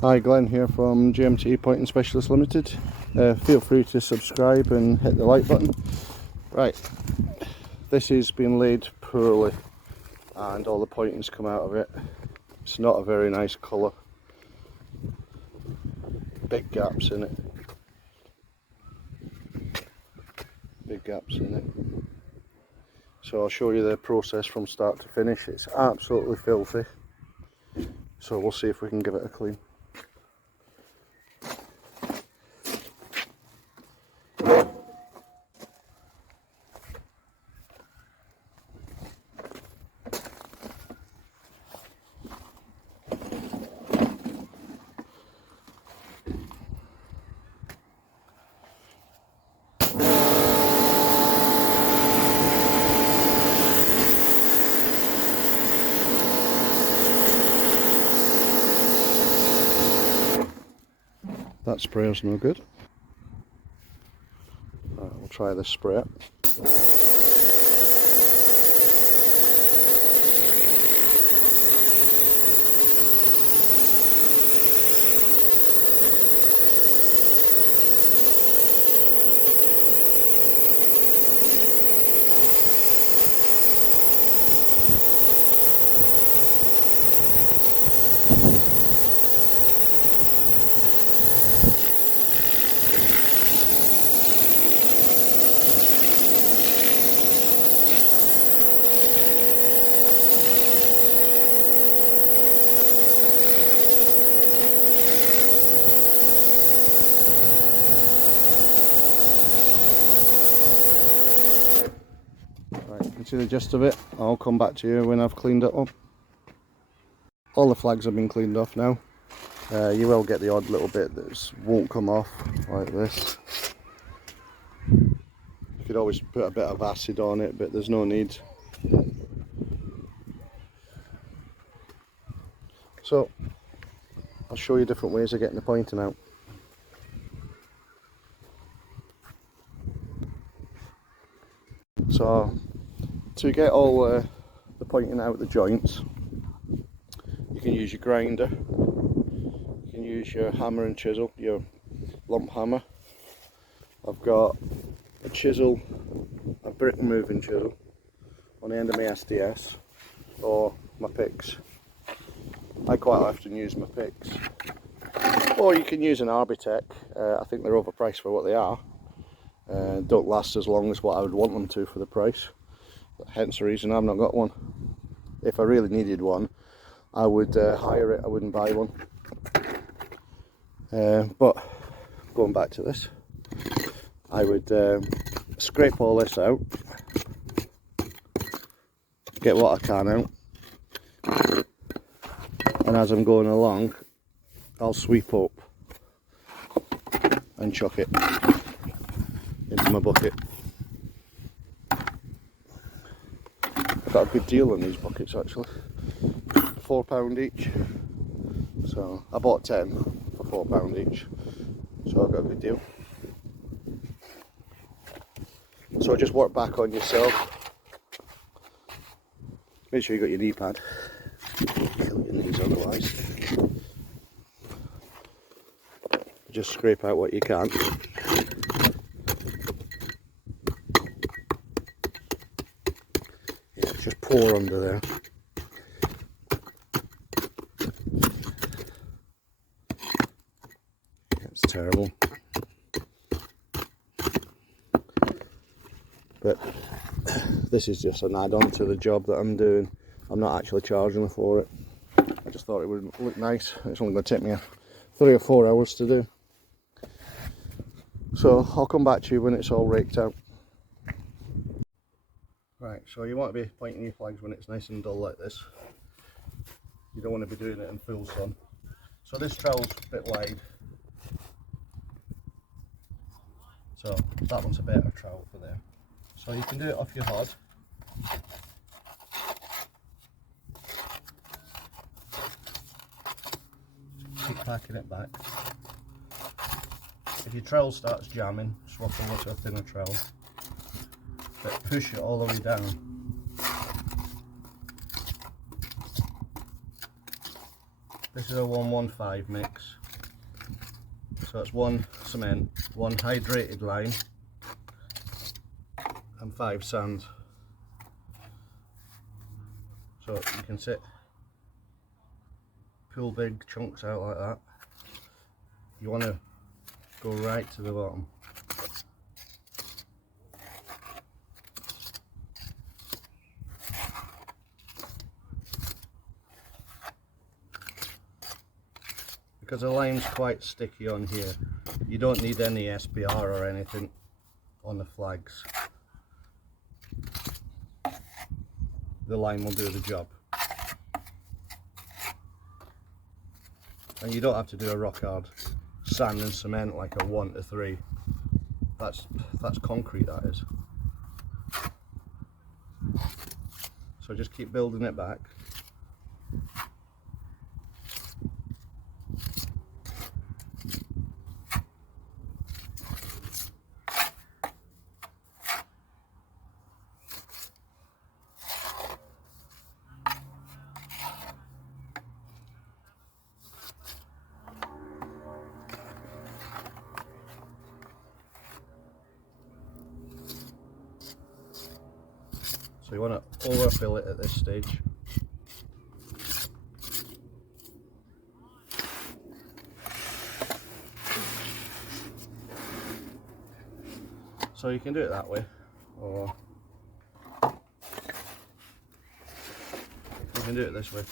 Hi, Glenn here from GMT Pointing Specialist Limited. Feel free to subscribe and hit the like button. Right, this has been laid poorly and all the pointings come out of it. It's not a very nice colour. Big gaps in it. Big gaps in it. So I'll show you the process from start to finish. It's absolutely filthy. So we'll see if we can give it a clean. That sprayer's no good. Right, we'll try this sprayer. Right, you can see the gist of it. I'll come back to you when I've cleaned it up. All the flags have been cleaned off now. You will get the odd little bit that won't come off, like this. You could always put a bit of acid on it, but there's no need. So, I'll show you different ways of getting the pointing out. So, to get all the pointing out the joints, you can use your grinder, you can use your hammer and chisel, your lump hammer. I've got a chisel, a brick moving chisel on the end of my SDS, or my picks. I quite often use my picks. Or you can use an Arbitech. I think they're overpriced for what they are. Don't last as long as what I would want them to for the price. Hence the reason I've not got one. If I really needed one, I would hire it, I wouldn't buy one. But going back to this, I would scrape all this out, get what I can out, and as I'm going along, I'll sweep up and chuck it into my bucket. I've got a good deal on these buckets actually, £4 each. So I bought 10 for £4 each, so I've got a good deal. So just work back on yourself. Make sure you got your knee pad. Kill your knees otherwise. Just scrape out what you can. Yeah, just pour under there. It's terrible. But this is just an add-on to the job that I'm doing. I'm not actually charging for it. I just thought it would look nice. It's only going to take me 3 or 4 hours to do. So I'll come back to you when it's all raked out. Right, so you want to be pointing your flags when it's nice and dull like this. You don't want to be doing it in full sun. So this trowel's a bit wide. So that one's a better trowel for there. So you can do it off your hod. Keep packing it back. If your trowel starts jamming, swap over to a thinner trowel. But push it all the way down. This is a 115 mix. So it's 1 cement, 1 hydrated lime and 5 sand. So you can pull big chunks out like that. You want to go right to the bottom. Because the lime's quite sticky on here, you don't need any SPR or anything on the flags. The lime will do the job. And you don't have to do a rock hard sand and cement like a 1 to 3. That's concrete, that is. So just keep building it back. So you want to overfill it at this stage. So you can do it that way, or you can do it this way.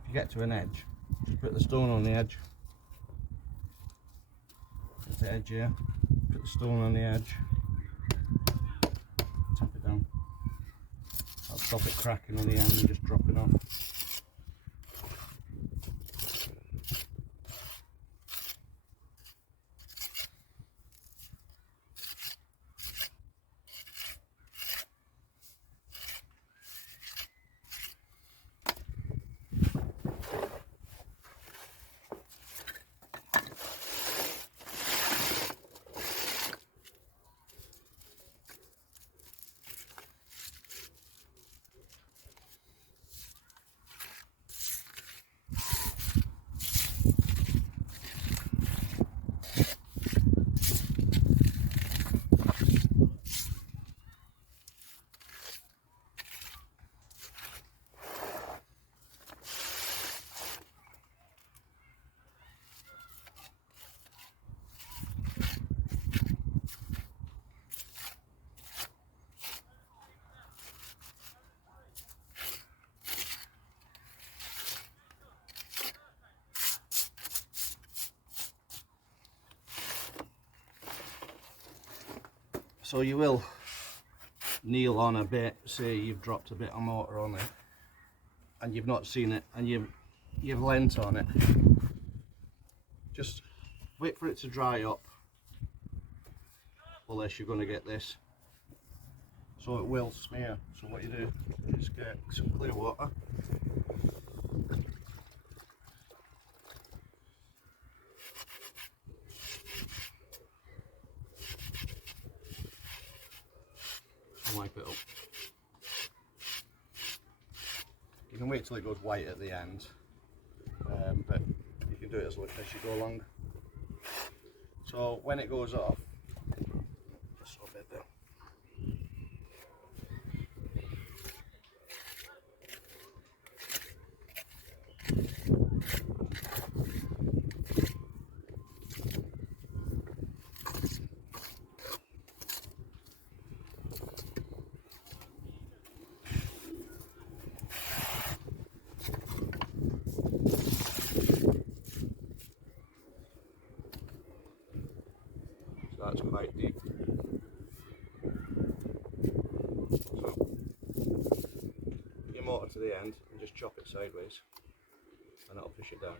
If you get to an edge, put the stone on the edge. Get the edge here, put the stone on the edge, tap it down. That'll stop it cracking on the end and just dropping off. So you will kneel on a bit, say you've dropped a bit of mortar on it and you've not seen it and you've leant on it. Just wait for it to dry up, unless you're going to get this. So it will smear. So what you do is get some clear water. Wipe it up. You can wait till it goes white at the end, but you can do it as you go along. So when it goes off, just a bit there. So that's quite deep. So put your mortar to the end and just chop it sideways, and that'll push it down.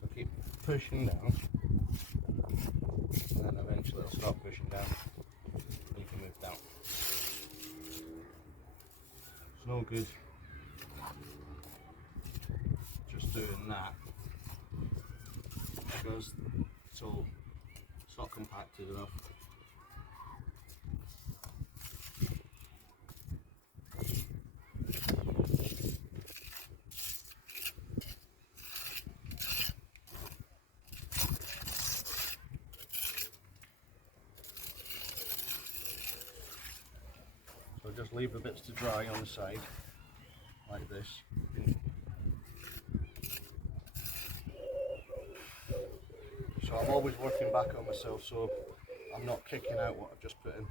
So keep pushing down, and then eventually it'll start pushing down, and you can move down. It's no good just doing that, because it's not compacted enough. So just leave the bits to dry on the side, like this. So I'm always working back on myself, so I'm not kicking out what I've just put in.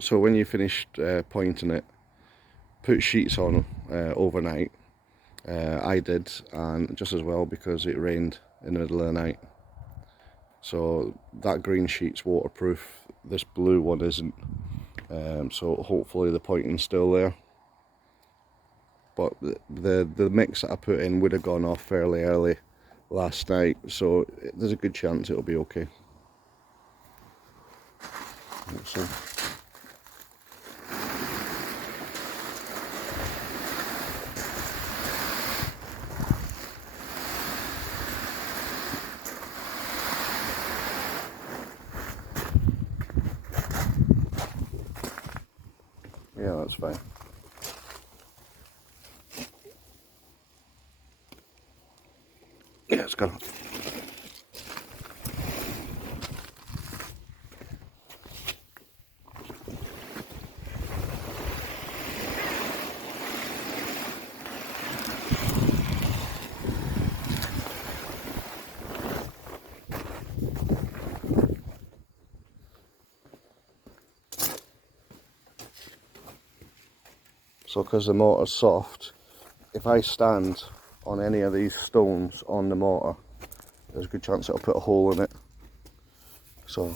So when you finished pointing it, put sheets on overnight. I did, and just as well because it rained in the middle of the night. So that green sheet's waterproof, this blue one isn't. So hopefully the pointing's still there. But the mix that I put in would have gone off fairly early last night, so there's a good chance it'll be okay. So. Yeah, that's fine. Yeah, it's gone. So because the mortar's soft, if I stand on any of these stones on the mortar, there's a good chance it'll put a hole in it. So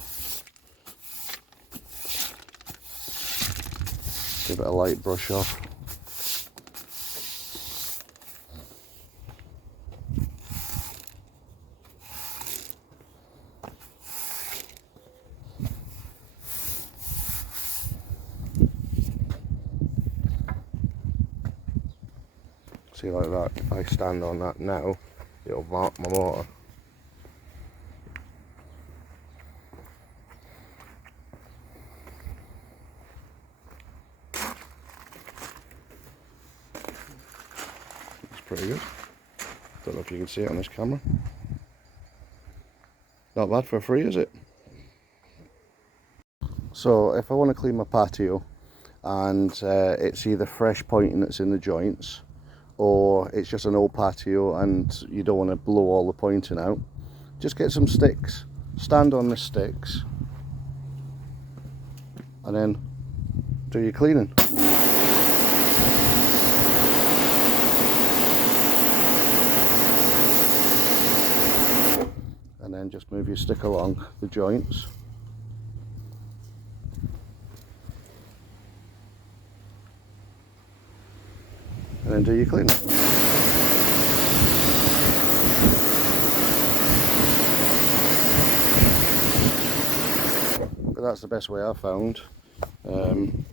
give it a light brush off. See, like that, if I stand on that now, it'll mark my mortar. It's pretty good. Don't know if you can see it on this camera. Not bad for free, is it? So if I want to clean my patio and it's either fresh pointing that's in the joints, or it's just an old patio and you don't want to blow all the pointing out, just get some sticks, stand on the sticks, and then do your cleaning. And then just move your stick along the joints. And then do your cleaning. But that's the best way I've found.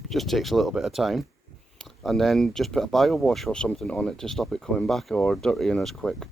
Just takes a little bit of time. And then just put a bio wash or something on it to stop it coming back or dirtying as quick.